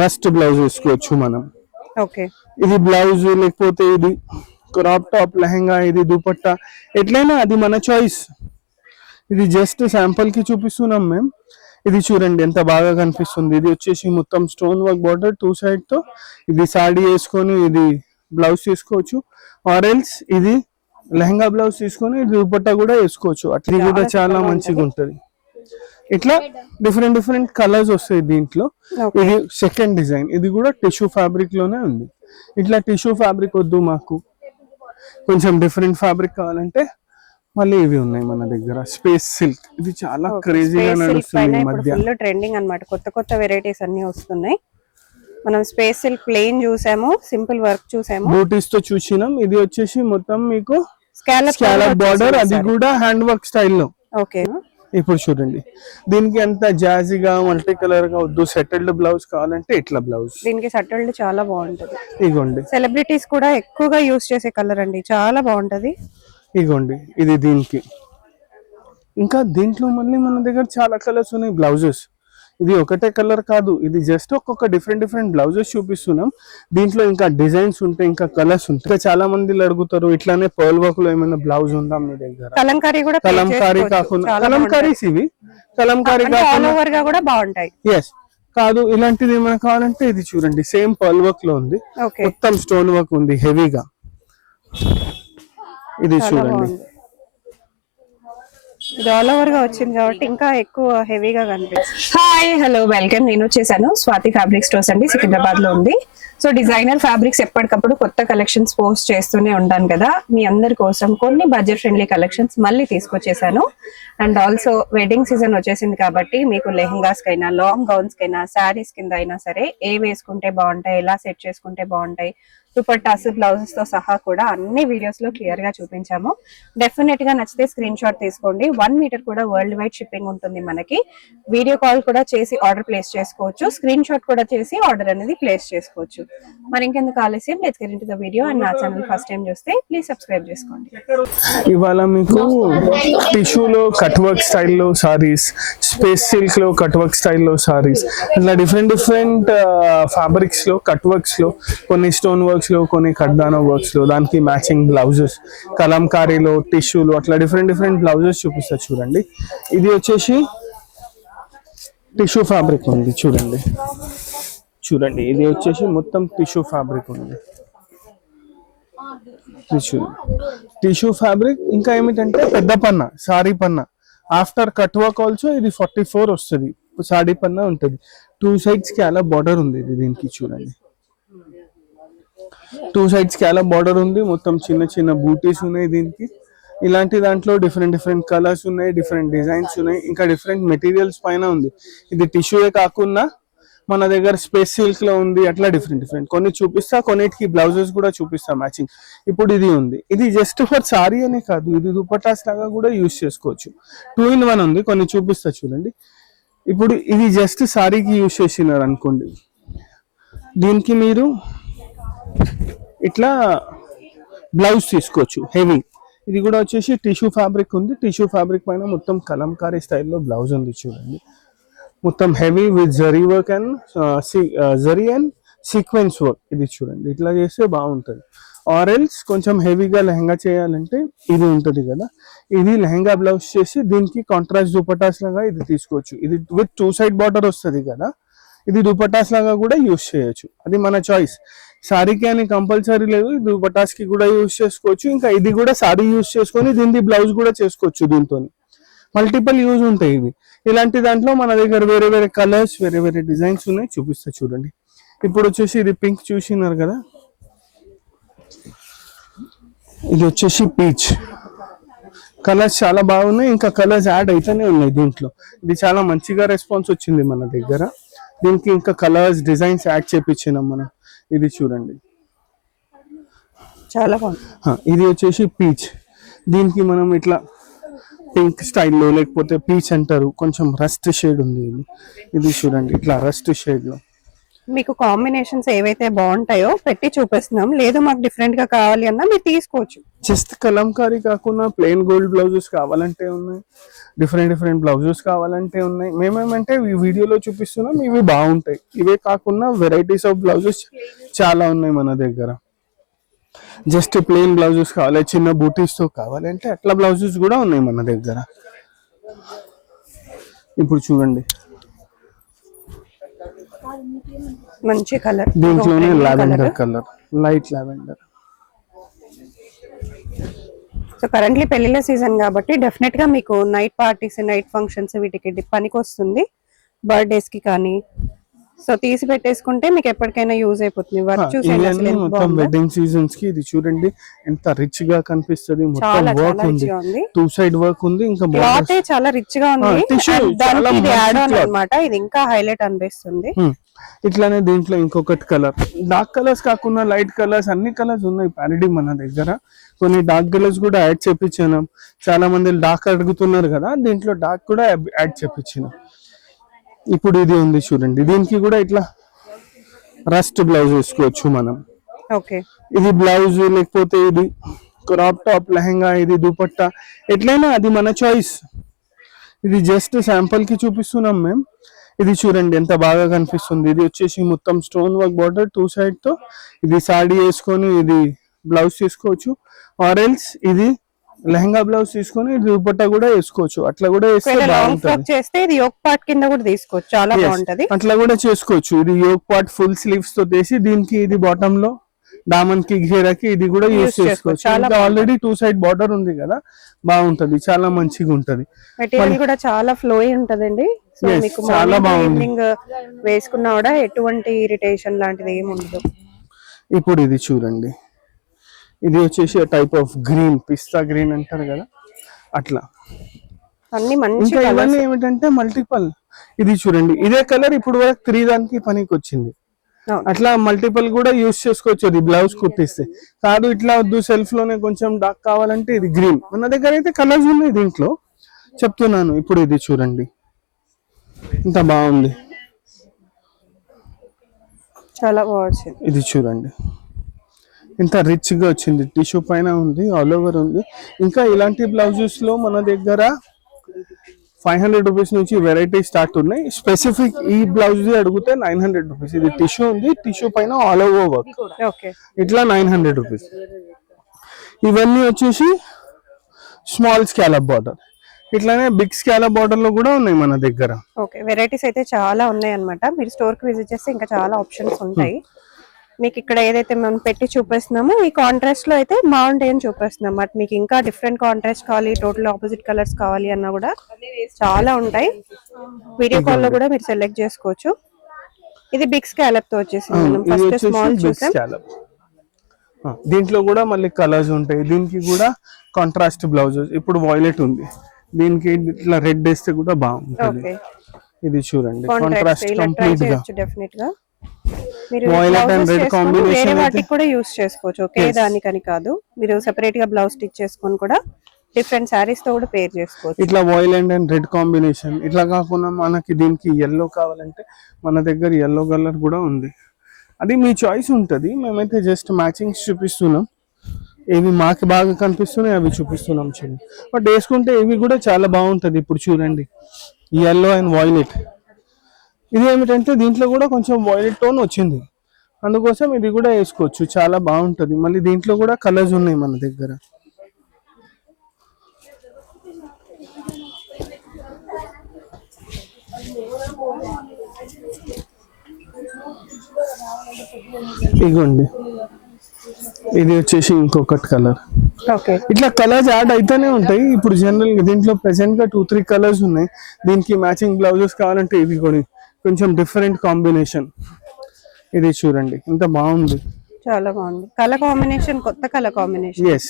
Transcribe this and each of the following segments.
Rust blouse వేసుకోవచ్చు మనం. Okay, ఇది బ్లౌజ్ లేకపోతే ఇది క్రాప్ టాప్ లెహంగా, ఇది దుపట్టా, ఎట్లయినా అది మన చాయిస్. ఇది జస్ట్ శాంపుల్ కి చూపిస్తున్నాం మేము. ఇది చూడండి ఎంత బాగా కనిపిస్తుంది. ఇది వచ్చేసి మొత్తం స్టోన్ వర్క్ బార్డర్ 2 సైడ్ తో. ఇది సాడీ వేసుకొని ఇది బ్లౌజ్ తీసుకోవచ్చు, ఆరెల్స్ ఇది లెహంగా బ్లౌజ్ తీసుకొని ఇది దుపట్టా కూడా వేసుకోవచ్చు. అట్లా కూడా చాలా మంచిగా ఉంటది. ఇట్లా డిఫరెంట్ డిఫరెంట్ కలర్స్ వస్తాయి దీంట్లో. ఇది సెకండ్ డిజైన్, ఇది కూడా టిష్యూ ఫ్యాబ్రిక్ లోనే ఉంది. ఇట్లా టిష్యూ ఫ్యాబ్రిక్ వద్దు మాకు, కొంచెం డిఫరెంట్ ఫ్యాబ్రిక్ కావాలంటే మళ్ళీ ఇవి ఉన్నాయి మన దగ్గర. స్పేస్ సిల్క్, ఇది చాలా క్రేజీగా నడుస్తుంది ఈ మధ్య, ఫుల్ ట్రెండింగ్ అన్నమాట. కొత్త కొత్త వెరైటీస్ అన్ని వస్తున్నాయి. మనం స్పేస్ సిల్క్ ప్లెయిన్ చూసాము, సింపుల్ వర్క్ చూసాము, బూటీస్ తో చూసినాం. ఇది వచ్చేసి మొత్తం మీకు స్కాలప్ బార్డర్, అది కూడా హ్యాండ్ వర్క్ స్టైల్లో. ఓకే, ఇప్పుడు చూడండి దీనికి అంత జాజీగా మల్టీ కలర్ గా వద్దు, సెటిల్డ్ బ్లౌజ్ కావాలంటే ఇట్లా బ్లౌజ్. దీనికి సెటిల్డ్ చాలా బాగుంటది. ఇగోండి సెలబ్రిటీస్ కూడా ఎక్కువగా యూస్ చేసే కలర్ అండి, చాలా బాగుంటది. ఇగోండి ఇది దీనికి. ఇంకా దీంట్లో మళ్ళీ మన దగ్గర చాలా కలర్స్ ఉన్నాయి బ్లౌజెస్. ఇది ఒకటే కలర్ కాదు, ఇది జస్ట్ ఒక్కొక్క డిఫరెంట్ బ్లౌజెస్ చూపిస్తున్నాం. దీంట్లో ఇంకా డిజైన్స్ ఉంటాయి, ఇంకా కలర్స్ ఉంటాయి. చాలా మంది అడుగుతారు ఇట్లానే పర్ల్ వర్క్ లో ఏమైనా బ్లౌజ్ ఉందా మీ దగ్గర? కలంకారీ కూడా, కలంకారీ కాకుండా, కలంకారీస్ ఇవి కలంకారీ కాకుండా కూడా బాగుంటాయి. ఎస్, కాదు ఇలాంటిది ఏమైనా కావాలంటే ఇది చూడండి, సేమ్ పర్ల్ వర్క్ లో ఉంది, మొత్తం స్టోన్ వర్క్ ఉంది హెవీగా. ఇది చూడండి, ఇది ఆల్ ఓవర్ గా వచ్చింది కాబట్టి ఇంకా ఎక్కువ హెవీగా కనిపిస్తుంది. Hi, hello, welcome. నేను వచ్చేసాను స్వాతి ఫ్యాబ్రిక్ స్టోర్స్ అండి, సికింద్రాబాద్ లో ఉంది. సో డిజైనర్ ఫ్యాబ్రిక్స్ ఎప్పటికప్పుడు కొత్త కలెక్షన్స్ పోస్ట్ చేస్తూనే ఉంటాను కదా. మీ అందరి కోసం కొన్ని బడ్జెట్ ఫ్రెండ్లీ కలెక్షన్స్ మళ్ళీ తీసుకొచ్చేసాను. అండ్ ఆల్సో వెడ్డింగ్ సీజన్ వచ్చేసింది కాబట్టి మీకు లెహంగాస్ కైనా, లాంగ్ గౌన్స్ కైనా, శారీస్ కింద అయినా సరే ఏ వేసుకుంటే బాగుంటాయి, ఎలా సెట్ చేసుకుంటే బాగుంటాయి, దుపట్టాస్, బ్లౌజెస్ తో సహా కూడా అన్ని వీడియోస్ లో క్లియర్ గా చూపించాము. డెఫినెట్ గా నచ్చితే స్క్రీన్ షాట్ తీసుకోండి. 1 మీటర్ కూడా వరల్డ్ వైడ్ షిప్పింగ్ ఉంటుంది మనకి. వీడియో కాల్ కూడా చేసి ఆర్డర్ ప్లేస్ చేసుకోవచ్చు, స్క్రీన్ షాట్ కూడా చేసి ఆర్డర్ అనేది ప్లేస్ చేసుకోవచ్చు. మరి ఇంకెందుకు ఆలస్యం, let's get into the video. And నా ఛానల్ ఫస్ట్ టైం చూస్తే ప్లీజ్ సబ్స్క్రైబ్ చేసుకోండి. ఇవాళ మీకు టిష్యూలో కట్ వర్క్ స్టైల్లో సారీస్, స్పేస్ సిల్క్ లో కట్ వర్క్ స్టైల్లో సారీస్, ఇట్లా డిఫరెంట్ ఫ్యాబ్రిక్స్ లో కట్ వర్క్స్ లో, కొన్ని స్టోన్ వర్క్స్ లో, కొన్ని కడ్దానా వర్క్స్ లో, దానికి మ్యాచింగ్ బ్లౌజెస్, కలంకారీలో, టిష్యూలు, అట్లా డిఫరెంట్ బ్లౌజెస్ చూపిస్తా చూడండి. ఇది వచ్చేసి టిష్యూ ఫ్యాబ్రిక్ ఉంది చూడండి. ఇది వచ్చేసి మొత్తం టిష్యూ ఫ్యాబ్రిక్ ఉంది. Tissue fabric. ఇంకా ఏమిటంటే పెద్ద పన్నా, సారీ పన్నా, ఆఫ్టర్ కట్ వర్క్ ఆల్సో ఇది 44 వస్తుంది. సాడీ పన్నా ఉంటుంది. 2 సైడ్స్ కి అలా బార్డర్ ఉంది. ఇది దీనికి చూడండి, 2 సైడ్స్ కి అలా బార్డర్ ఉంది. మొత్తం చిన్న బూటీస్ ఉన్నాయి దీనికి. ఇలాంటి దాంట్లో డిఫరెంట్ కలర్స్ ఉన్నాయి, డిఫరెంట్ డిజైన్స్ ఉన్నాయి, ఇంకా డిఫరెంట్ మెటీరియల్స్ పైన ఉంది. ఇది టిష్యూయే కాకుండా మన దగ్గర స్పేస్ సిల్క్ లో ఉంది. అట్లా డిఫరెంట్ కొన్ని చూపిస్తా, కొన్నిటికి బ్లౌజెస్ కూడా చూపిస్తా మ్యాచింగ్. ఇప్పుడు ఇది ఉంది, ఇది జస్ట్ ఫర్ సారీ అనే కాదు, ఇది దుపట్టాస్ లాగా కూడా యూజ్ చేసుకోవచ్చు. 2 in 1 ఉంది. కొన్ని చూపిస్తా చూడండి. ఇప్పుడు ఇది జస్ట్ సారీకి యూజ్ చేసినారు అనుకోండి, దీనికి మీరు ఇట్లా బ్లౌజ్ తీసుకోవచ్చు హెవీ. ఇది కూడా వచ్చేసి టిష్యూ ఫ్యాబ్రిక్ ఉంది. టిష్యూ ఫ్యాబ్రిక్ పైన మొత్తం కలంకారీ స్టైల్లో బ్లౌజ్ ఉంది చూడండి. మొత్తం heavy with zari work and zari and sequence work. ఇది చూడండి, ఇట్లా చేస్తే బాగుంటుంది. ఆరెల్స్ కొంచెం హెవీగా లెహంగా చేయాలంటే ఇది ఉంటుంది కదా, ఇది లెహంగా బ్లౌజ్ చేసి దీనికి కాంట్రాస్ట్ దుపట్టాస్ లాగా ఇది తీసుకోవచ్చు. ఇది విత్ 2 సైడ్ బార్డర్ వస్తుంది కదా, ఇది దుపట్టాస్ లాగా కూడా యూజ్ చేయొచ్చు. అది మన చాయిస్. సారీకి అని కంపల్సరీ లేదు, దుపట్టాస్ కి కూడా యూజ్ చేసుకోవచ్చు. ఇంకా ఇది కూడా సారీ యూజ్ చేసుకొని దీనికి బ్లౌజ్ కూడా చేసుకోవచ్చు. దీంతో మల్టిపుల్ యూజ్ ఉంటాయి ఇవి. ఇలాంటి దాంట్లో మన దగ్గర వేరే కలర్స్, వేరే డిజైన్స్ ఉన్నాయి, చూపిస్తా చూడండి. ఇప్పుడు వచ్చేసి ఇది పింక్ చూసినారు కదా, ఇది వచ్చేసి పీచ్. కలర్స్ చాలా బాగున్నాయి, ఇంకా కలర్స్ యాడ్ అయితేనే ఉన్నాయి దీంట్లో. ఇది చాలా మంచిగా రెస్పాన్స్ వచ్చింది మన దగ్గర. దీనికి ఇంకా కలర్స్, డిజైన్స్ యాడ్ చేపించినాం మనం. ఇది చూడండి, చాలా బాగుంది. ఇది వచ్చేసి పీచ్. దీనికి మనం ఇట్లా పింక్ స్టైల్లో, లేకపోతే పీచ్ అంటారు, కొంచెం రస్ట్ షేడ్ ఉంది. ఇది చూడండి, ఇట్లా రస్ట్ షేడ్ లో. మీకు కాంబినేషన్స్ ఏవైతే బాగుంటాయో పెట్టి చూపిస్తున్నాం. లేదు మాకు డిఫరెంట్ గా కావాలి అన్నా మీరు తీసుకోవచ్చు. జస్ట్ కలంకారీ కాకుండా ప్లెయిన్ గోల్డ్ బ్లౌజెస్ కావాలంటే ఉన్నాయి, డిఫరెంట్ బ్లౌజెస్ కావాలంటే ఉన్నాయి. మేమేమంటే ఈ వీడియోలో చూపిస్తున్నాం, ఇవి బాగుంటాయి. ఇవే కాకుండా వెరైటీస్ ఆఫ్ బ్లౌజెస్ చాలా ఉన్నాయి మన దగ్గర. జస్ట్ ప్లెయిన్ బ్లౌజెస్ కావాలి, చిన్న బూటీస్ తో కావాలంటే అట్లా బ్లౌజెస్ కూడా ఉన్నాయి మన దగ్గర. ఇప్పుడు చూడండి, మంచి కలర్, దీంట్లోనే lavender colour, light lavender. So currently పెళ్లిళ్ళ సీజన్ కాబట్టి డెఫినెట్ గా మీకు నైట్ పార్టీస్, నైట్ ఫంక్షన్స్ వీటికి పనికి వస్తుంది, బర్త్డేస్ కి కానీ. సో తీసి పెట్టేసుకుంటే మీకు ఎప్పటికైనా యూజ్ అయిపోతుంది. వర్క్ చూసేయండి అసలు ఎంత మొత్తం బాగుందో. వెడ్డింగ్ సీజన్స్ కి ఇది చూడండి ఎంత రిచ్ గా కనిపిస్తుంది. మొత్తం చాలా వర్క్ చాలా ఉంది, రిచ్గా ఉంది. 2 సైడ్ వర్క్ ఉంది. ఇంకా క్లాత్ చాలా రిచ్ గా ఉంది. tissue And దానికి చాలా ఇది మంచి యాడ్ ఆన్ cloth. అన్నమాట. ఇది ఇంకా హైలైట్ అనిపిస్తుంది. ఇట్లానే దీంట్లో ఇంకొకటి కలర్, డార్క్ కలర్స్ కాకుండా లైట్ కలర్స్, అన్ని కలర్స్ ఉన్నాయి ప్యారడీ మన దగ్గర. కొన్ని డార్క్ కలర్స్ కూడా యాడ్ చేపించాను. చాలా మంది డార్క్ అడుగుతున్నారు కదా, దీంట్లో డార్క్ కూడా యాడ్ చేపించాను. ఇప్పుడు ఇది ఉంది చూడండి, దీనికి కూడా ఇట్లా రస్ట్ బ్లౌజ్ వేసుకోవచ్చు మనం. ఓకే, ఇది బ్లౌజ్, లేకపోతే ఇది క్రాప్ టాప్, లెహంగా, ఇది దుపట్టా, ఎట్లయినా అది మన చాయిస్. ఇది జస్ట్ శాంపుల్ కి చూపిస్తున్నాం మేము. ఇది చూడండి ఎంత బాగా కనిపిస్తుంది. ఇది వచ్చేసి మొత్తం స్టోన్ వర్క్ బార్డర్ 2 సైడ్ తో. ఇది సాడీ వేసుకొని ఇది బ్లౌజ్ తీసుకోవచ్చు, ఆరెల్స్ ఇది లెహంగా బ్లౌజ్ తీసుకొని ఇది దుపట్టా కూడా వేసుకోవచ్చు. అట్లా కూడా వేస్తే బాగుంటుంది. చేస్తే ఇది యోక్ పార్ట్ కింద కూడా తీసుకోవచ్చు, చాలా బాగుంటది. అట్లా కూడా చేసుకోవచ్చు. ఇది యోక్ పార్ట్ ఫుల్ స్లీవ్స్ తో తీసి దీనికి ఇది బాటమ్ లో దామన్ కి ఘేరాకి ఇది కూడా యూస్ చేసుకోవచ్చు. ఇంకా ఆల్రెడీ 2 సైడ్ బార్డర్ ఉంది కదా, బాగుంటది, చాలా మంచిగా ఉంటది. మెటీరియల్ కూడా చాలా ఫ్లోయి ఉంటదండి. సో మీకు చాలా బాగుంది. ఈవినింగ్ వేసుకున్నా కూడా ఎటువంటి ఇరిటేషన్ లాంటిది ఏమి ఉండదు. ఇప్పుడు ఇది చూడండి, ఇది వచ్చేసి type of green, pista green అంటారు కదా, అట్లా. అన్ని మంచి ఇంకా ఇవన్నీ ఏమిటంటే మల్టిపల్. ఇది చూడండి, ఇదే కలర్ ఇప్పుడు వరకు 3 దానికి పనికి వచ్చింది. అట్లా మల్టిపల్ కూడా యూస్ చేసుకోవచ్చు. అది బ్లౌజ్ కుట్టిస్తే కాదు, ఇట్లా వద్దు సెల్ఫ్ లోనే కొంచెం డార్క్ కావాలంటే ఇది గ్రీన్. మన దగ్గర అయితే కలర్స్ ఉన్నాయి దీంట్లో, చెప్తున్నాను. ఇప్పుడు ఇది చూడండి ఇంత బాగుంది, చాలా బాగుంది. ఇది చూడండి ఇంత రిచ్ గా వచ్చింది. టిష్యూ పైన ఉంది, ఆల్ ఓవర్ ఉంది. ఇంకా ఇలాంటి బ్లౌజెస్ లో మన దగ్గర 500 రూపీస్ నుంచి వెరైటీ స్టార్ట్ ఉన్నాయి. స్పెసిఫిక్ ఈ బ్లౌజ్ అడిగితే 900 రూపీస్. ఇది టిష్యూ ఉంది, టిష్యూ పైన ఆల్ ఓవర్ వర్క్, ఇట్లా 900 రూపీస్. ఇవన్నీ వచ్చేసి స్మాల్ స్కాలప్ బార్డర్, ఇట్లానే బిగ్ స్కాలప్ బార్డర్ లో కూడా ఉన్నాయి మన దగ్గర. ఓకే, వెరైటీస్ అయితే చాలా ఉన్నాయి అన్నమాట. మీరు స్టోర్ కి విజిట్ చేస్తే ఇంకా చాలా ఆప్షన్స్ ఉంటాయి. మీకు ఇక్కడ ఏదైతే మనం పెట్టి చూపిస్తున్నామో ఈ కాంట్రాస్ట్ లో అయితే బాగుంటాయని చూపిస్తున్నాం. బట్ మీకు ఇంకా డిఫరెంట్ కాంట్రాస్ట్ కావాలి, టోటల్ ఆపోజిట్ కలర్స్ కావాలి అన్నా కూడా చాలా ఉంటాయి. వీడియో కాల్ లో కూడా మీరు సెలెక్ట్ చేసుకోవచ్చు. ఇది బిగ్ స్కాలప్ తో వచ్చేసింది. మనం ఫస్ట్ స్మాల్ చూసాం. దీంట్లో కూడా మళ్ళీ కలర్స్ ఉంటాయి. దీనికి కూడా కాంట్రాస్ట్ బ్లౌజెస్. ఇప్పుడు వైలెట్ ఉంది, దీనికి ఇట్లా రెడ్ వేస్తే కూడా బాగుంటుంది. ఇది చూడండి కాంట్రాస్ట్ కంప్లీట్ గా. డెఫినెట్ గా మీరు వైలెట్ అండ్ రెడ్ కాంబినేషన్ వేరే వాటికి కూడా యూస్ చేసుకోవచ్చు. ఒకే దానికని కాదు, మీరు సెపరేట్ గా బ్లౌజ్ స్టిచ్ చేసుకొని కూడా డిఫరెంట్ సారీస్ తో కూడా పేర్ చేసుకోవచ్చు. ఇట్లా వైలెట్ అండ్ రెడ్ కాంబినేషన్. ఇట్లా కాకుండా మనకి దీనికి ఎల్లో కావాలంటే మన దగ్గర ఎల్లో కలర్ కూడా ఉంది. అది మీ చాయిస్ ఉంటుంది. మేమైతే జస్ట్ మ్యాచింగ్ చూపిస్తున్నాం. ఏవి మాకు బాగా కనిపిస్తున్నాయి అవి చూపిస్తున్నాం చూడండి. బట్ వేసుకుంటే ఇవి కూడా చాలా బాగుంటది. ఇప్పుడు చూడండి ఎల్లో అండ్ వైలెట్. ఇది ఏమిటంటే దీంట్లో కూడా కొంచెం వైలెట్ టోన్ వచ్చింది, అందుకోసం ఇది కూడా వేసుకోవచ్చు, చాలా బాగుంటది. మళ్ళీ దీంట్లో కూడా కలర్స్ ఉన్నాయి మన దగ్గర. ఇగోండి ఇది వచ్చేసి ఇంకొకటి కలర్. ఇట్లా కలర్స్ యాడ్ అయితేనే ఉంటాయి. ఇప్పుడు జనరల్ గా దీంట్లో ప్రెసెంట్ గా 2-3 కలర్స్ ఉన్నాయి. దీనికి మ్యాచింగ్ బ్లౌజెస్ కావాలంటే ఇవి కూడా కొంచెం డిఫరెంట్ కాంబినేషన్. ఇది చూడండి ఎంత బాగుంది, చాలా బాగుంది. కలర్ కాంబినేషన్, కొత్త కలర్ కాంబినేషన్. ఎస్,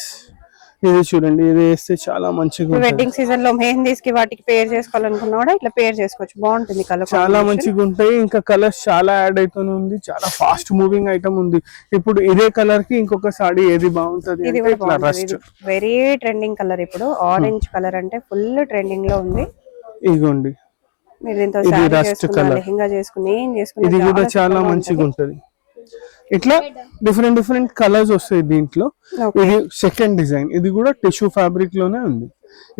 ఇది చూడండి, ఇది వేస్తే చాలా మంచిగా వెడ్డింగ్ సీజన్ లో మెహందీస్ కి వాటికి పేర్ చేసుకోవాలనుకున్నా కూడా ఇట్లా పేర్ చేసుకోవచ్చు. బాగుంటుంది కలర్, చాలా మంచిగా ఉంటాయి. ఇంకా కలర్స్ చాలా యాడ్ అవుతూనే ఉంది. చాలా ఫాస్ట్ మూవింగ్ ఐటమ్ ఉంది. ఇప్పుడు ఇదే కలర్ కి ఇంకొక సాడీ ఏది బాగుంటది అంటే ఇట్లా రస్ట్. Very trending colour. ఇప్పుడు ఆరెంజ్ కలర్ అంటే ఫుల్ ట్రెండింగ్ లో ఉంది. ఇగోండి మీరు దీంతో సారీ చేసుకున్నా, లెహంగా చేసుకుని ఏం చేసుకున్నా ఇది కూడా చాలా మంచిగా ఉంటది. ఇట్లా డిఫరెంట్ కలర్స్ వస్తాయి దీంట్లో. ఇది సెకండ్ డిజైన్. ఇది కూడా టిష్యూ ఫ్యాబ్రిక్ లోనే ఉంది.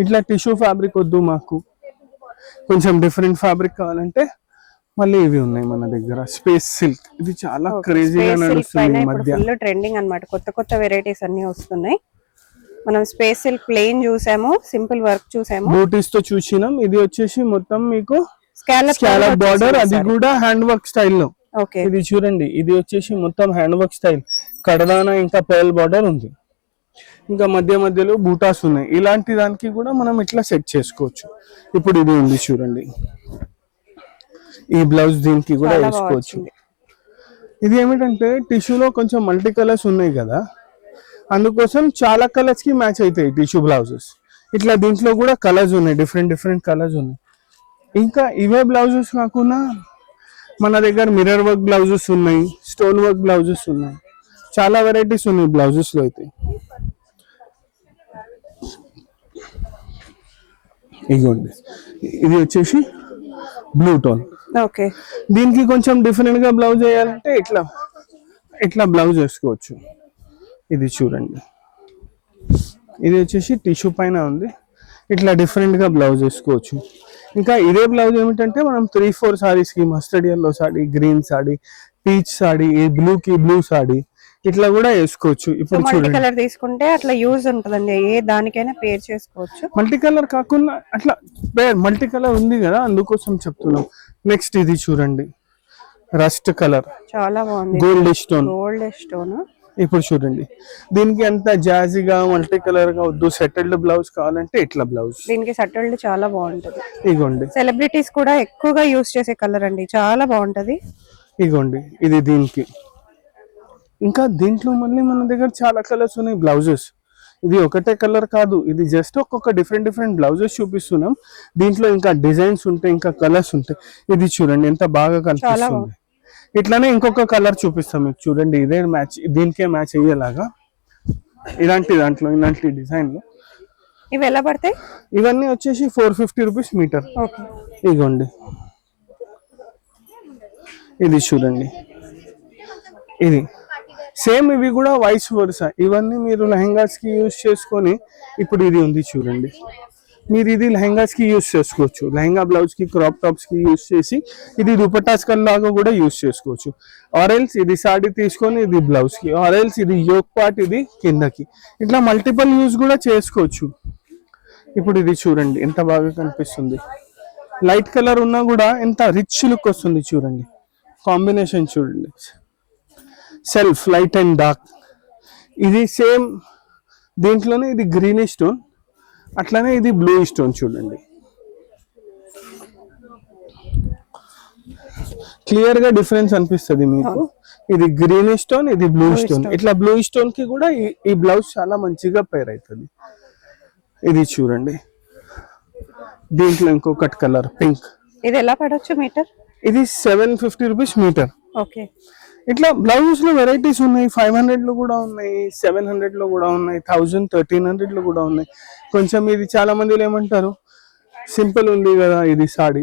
ఇట్లా టిష్యూ ఫ్యాబ్రిక్ వద్దు మాకు, కొంచెం డిఫరెంట్ ఫ్యాబ్రిక్ కావాలంటే మళ్ళీ ఇవి ఉన్నాయి మన దగ్గర. స్పేస్ సిల్క్, ఇది చాలా క్రేజీగా నడుస్తుంది ఈ మధ్య, ఫుల్ ట్రెండింగ్ అన్నమాట. కొత్త కొత్త వెరైటీస్ అన్ని వస్తున్నాయి. మనం స్పేస్ సిల్క్ ప్లెయిన్ చూసాము, సింపుల్ వర్క్ చూసాము, బూటీస్ తో చూసినాం. ఇది వచ్చేసి మొత్తం మీకు స్కాలప్ బార్డర్, అది కూడా హ్యాండ్ వర్క్ స్టైల్లో. ఓకే, ఇది చూడండి, ఇది వచ్చేసి మొత్తం హ్యాండ్ వర్క్ స్టైల్, కడదానా ఇంకా పర్ల్ బార్డర్ ఉంది, ఇంకా మధ్య మధ్యలో బూటాస్ ఉన్నాయి. ఇలాంటి దానికి కూడా మనం ఇట్లా సెట్ చేసుకోవచ్చు. ఇప్పుడు ఇది ఉంది చూడండి, ఈ బ్లౌజ్ దీనికి కూడా వేసుకోవచ్చు. ఇది ఏమిటంటే టిష్యూలో కొంచెం మల్టీ కలర్స్ ఉన్నాయి కదా, అందుకోసం చాలా కలర్స్ కి మ్యాచ్ అవుతాయి టిష్యూ బ్లౌజెస్. ఇట్లా దీంట్లో కూడా కలర్స్ ఉన్నాయి, డిఫరెంట్ డిఫరెంట్ కలర్స్ ఉన్నాయి. ఇంకా ఇవే బ్లౌజెస్ కాకుండా మన దగ్గర మిర్రర్ వర్క్ బ్లౌజెస్ ఉన్నాయి, స్టోన్ వర్క్ బ్లౌజెస్ ఉన్నాయి, చాలా వెరైటీస్ ఉన్నాయి బ్లౌజెస్ లో అయితే. ఇదిగోండి, ఇది వచ్చేసి బ్లూ టోన్. ఓకే, దీనికి కొంచెం డిఫరెంట్ గా బ్లౌజ్ వేయాలంటే ఇట్లా ఇట్లా బ్లౌజ్ వేసుకోవచ్చు. ఇది చూడండి, ఇది వచ్చేసి టిష్యూ పైన ఉంది, ఇట్లా డిఫరెంట్ గా బ్లౌజ్ వేసుకోవచ్చు. ఇంకా ఇదే బ్లౌజ్ ఏమిటంటే మనం 3-4 సారీస్ కి, mustard yellow sorry, green sorry, peach sorry, ఈ బ్లూ కి బ్లూ సారీ, ఇట్లా కూడా వేసుకోవచ్చు. ఇప్పుడు మల్టీ కలర్ తీసుకుంటే అట్లా యూజ్ ఉంటుందండి, ఏ దానికైనా పేర్ చేసుకోవచ్చు. మల్టీ కలర్ కాకుండా అట్లా మల్టీ కలర్ ఉంది కదా, అందుకోసం చెప్తున్నాం. నెక్స్ట్ ఇది చూడండి, రస్ట్ కలర్, చాలా బాగుంది, గోల్డ్ స్టోన్. Gold stone. ఇప్పుడు చూడండి, దీనికి అంత జాజీగా మల్టీ కలర్ గా వద్దు, సెటిల్డ్ బ్లౌజ్ కావాలంటే ఇట్లా బ్లౌజ్. దీనికి సెటిల్డ్ చాలా బాగుంటది. ఇగోండి, సెలబ్రిటీస్ కూడా ఎక్కువగా యూజ్ చేసే కలర్ అండి, చాలా బాగుంటది. ఇగోండి, ఇది దీనికి. ఇంకా దీంట్లో మళ్ళీ మన దగ్గర చాలా కలర్స్ ఉన్నాయి బ్లౌజెస్. ఇది ఒకటే కలర్ కాదు, ఇది జస్ట్ ఒక్కొక్క డిఫరెంట్ డిఫరెంట్ బ్లౌజెస్ చూపిస్తున్నాం. దీంట్లో ఇంకా డిజైన్స్ ఉంటాయి, ఇంకా కలర్స్ ఉంటాయి. ఇది చూడండి ఎంత బాగా కనిపిస్తుంది. ఇట్లానే ఇంకొక కలర్ చూపిస్తాం మీకు, చూడండి ఇదే మ్యాచ్, దీనికే మ్యాచ్ అయ్యేలాగా ఇలాంటి దాంట్లో, ఇలాంటి డిజైన్ లో. ఇవి ఎలా పడతాయి? ఇవన్నీ వచ్చేసి 450 రూపీస్ మీటర్. ఇగోండి, ఇది చూడండి, ఇది సేమ్. ఇవి కూడా వైస్ వర్సా, ఇవన్నీ మీరు లెహంగాస్ కి యూజ్ చేసుకొని, ఇప్పుడు ఇది ఉంది చూడండి, మీరు ఇది లెహంగాస్ కి యూజ్ చేసుకోవచ్చు, లెహంగా బ్లౌజ్ కి, క్రాప్ టాప్స్ కి యూజ్ చేసి, ఇది దుపట్టాస్ లాగా కూడా యూజ్ చేసుకోవచ్చు. ఆరెల్స్ ఇది సాడీ తీసుకొని ఇది బ్లౌజ్ కి, ఆరెల్స్ ఇది యోక్ పార్ట్, ఇది కిందకి, ఇట్లా మల్టిపుల్ యూజ్ కూడా చేసుకోవచ్చు. ఇప్పుడు ఇది చూడండి ఎంత బాగా కనిపిస్తుంది, లైట్ కలర్ ఉన్నా కూడా ఎంత రిచ్ లుక్ వస్తుంది చూడండి, కాంబినేషన్ చూడండి. సెల్ఫ్ లైట్ అండ్ డార్క్, ఇది సేమ్ దీంట్లోనే ఇది గ్రీన్ స్టోన్, అట్లానే ఇది బ్లూ స్టోన్. చూడండి క్లియర్ గా డిఫరెన్స్ అనిపిస్తుంది మీకు. ఇది గ్రీన్ స్టోన్, ఇది బ్లూ స్టోన్. ఇట్లా బ్లూ స్టోన్ కి కూడా ఈ బ్లౌజ్ చాలా మంచిగా పేర్ అవుతుంది. ఇది చూడండి, దీంట్లో ఇంకొకటి కలర్ పింక్. ఇది ఎలా పడవచ్చు మీటర్? ఇది 750 రూపీస్ మీటర్. ఓకే, ఇట్లా బ్లౌజెస్ లో వెరైటీస్ ఉన్నాయి, 500 లో కూడా ఉన్నాయి, 700 లో కూడా ఉన్నాయి, 1000, 1300 లో కూడా ఉన్నాయి. కొంచెం ఇది చాలా మంది ఏమంటారు, సింపుల్ ఉంది కదా ఇది సాడీ,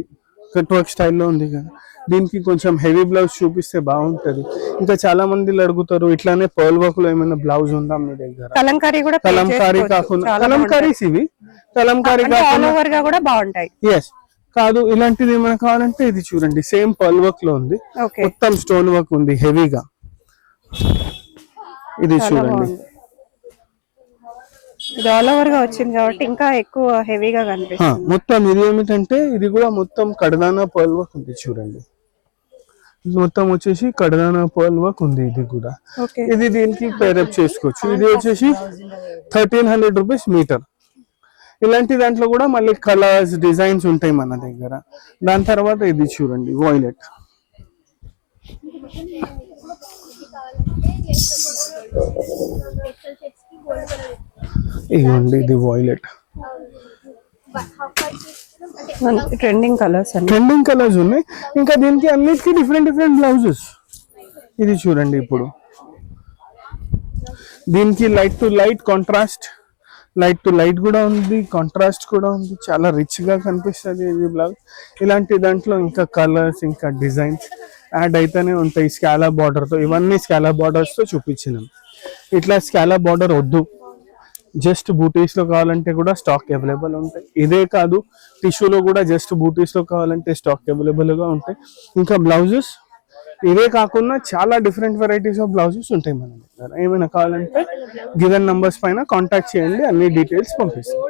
కట్ వర్క్ స్టైల్లో ఉంది కదా, దీనికి కొంచెం హెవీ బ్లౌజ్ చూపిస్తే బాగుంటది. ఇంకా చాలా మంది అడుగుతారు ఇట్లానే పర్ల్ వర్క్ లో ఏమైనా బ్లౌజ్ ఉందా మీ దగ్గర? కలంకారీ కూడా, కలంకారీ కాకుండా, కలంకారీస్ ఇవి కలంకారీ కాకుండా కూడా బాగుంటాయి. ఎస్, కాదు ఇలాంటిది ఏమైనా కావాలంటే ఇది చూడండి, సేమ్ పర్ల్ వర్క్ లో ఉంది, మొత్తం స్టోన్ వర్క్ ఉంది హెవీగా. ఇది చూడండి, ఇది ఆల్ ఓవర్ గా వచ్చింది కాబట్టి ఇంకా ఎక్కువ హెవీగా కనిపిస్తుంది. మొత్తం ఇది ఏమిటంటే ఇది కూడా మొత్తం కడదానా పర్ల్ వర్క్ ఉంది చూడండి, మొత్తం వచ్చేసి కడదానా పర్ల్ వర్క్ ఉంది. ఇది కూడా ఇది దీనికి పేరప్ చేసుకోవచ్చు. ఇది వచ్చేసి 1300 రూపీస్ మీటర్. ఇలాంటి దాంట్లో కూడా మళ్ళీ కలర్స్, డిజైన్స్ ఉంటాయి మన దగ్గర. దాని తర్వాత ఇది చూడండి వాయిలెట్, ఇదిగోండి ఇది వాయిలెట్. ట్రెండింగ్ కలర్స్ ఉన్నాయి. ఇంకా దీనికి అన్నిటికీ డిఫరెంట్ డిఫరెంట్ బ్లౌజెస్. ఇది చూడండి, ఇప్పుడు దీనికి light to light contrast, light to light కూడా ఉంది, కాంట్రాస్ట్ కూడా ఉంది, చాలా రిచ్ గా కనిపిస్తుంది ఇది బ్లౌజ్. ఇలాంటి దాంట్లో ఇంకా కలర్స్, ఇంకా డిజైన్స్ యాడ్ అయితేనే ఉంటాయి స్కాలప్ బార్డర్ తో. ఇవన్నీ స్కాలప్ బార్డర్స్ తో చూపించినాం. ఇట్లా స్కాలప్ బార్డర్ వద్దు, జస్ట్ బూటీస్ లో కావాలంటే కూడా స్టాక్ అవైలబుల్ ఉంటాయి. ఇదే కాదు, టిష్యూలో కూడా జస్ట్ బూటీస్ లో కావాలంటే స్టాక్ అవైలబుల్ గా ఉంటాయి. ఇంకా బ్లౌజెస్ ఇవే కాకుండా చాలా డిఫరెంట్ వెరైటీస్ ఆఫ్ బ్లౌజెస్ ఉంటాయి మన దగ్గర. ఏమైనా కావాలంటే గివెన్ నంబర్స్ పైన కాంటాక్ట్ చేయండి, అన్ని డీటెయిల్స్ పంపిస్తాం.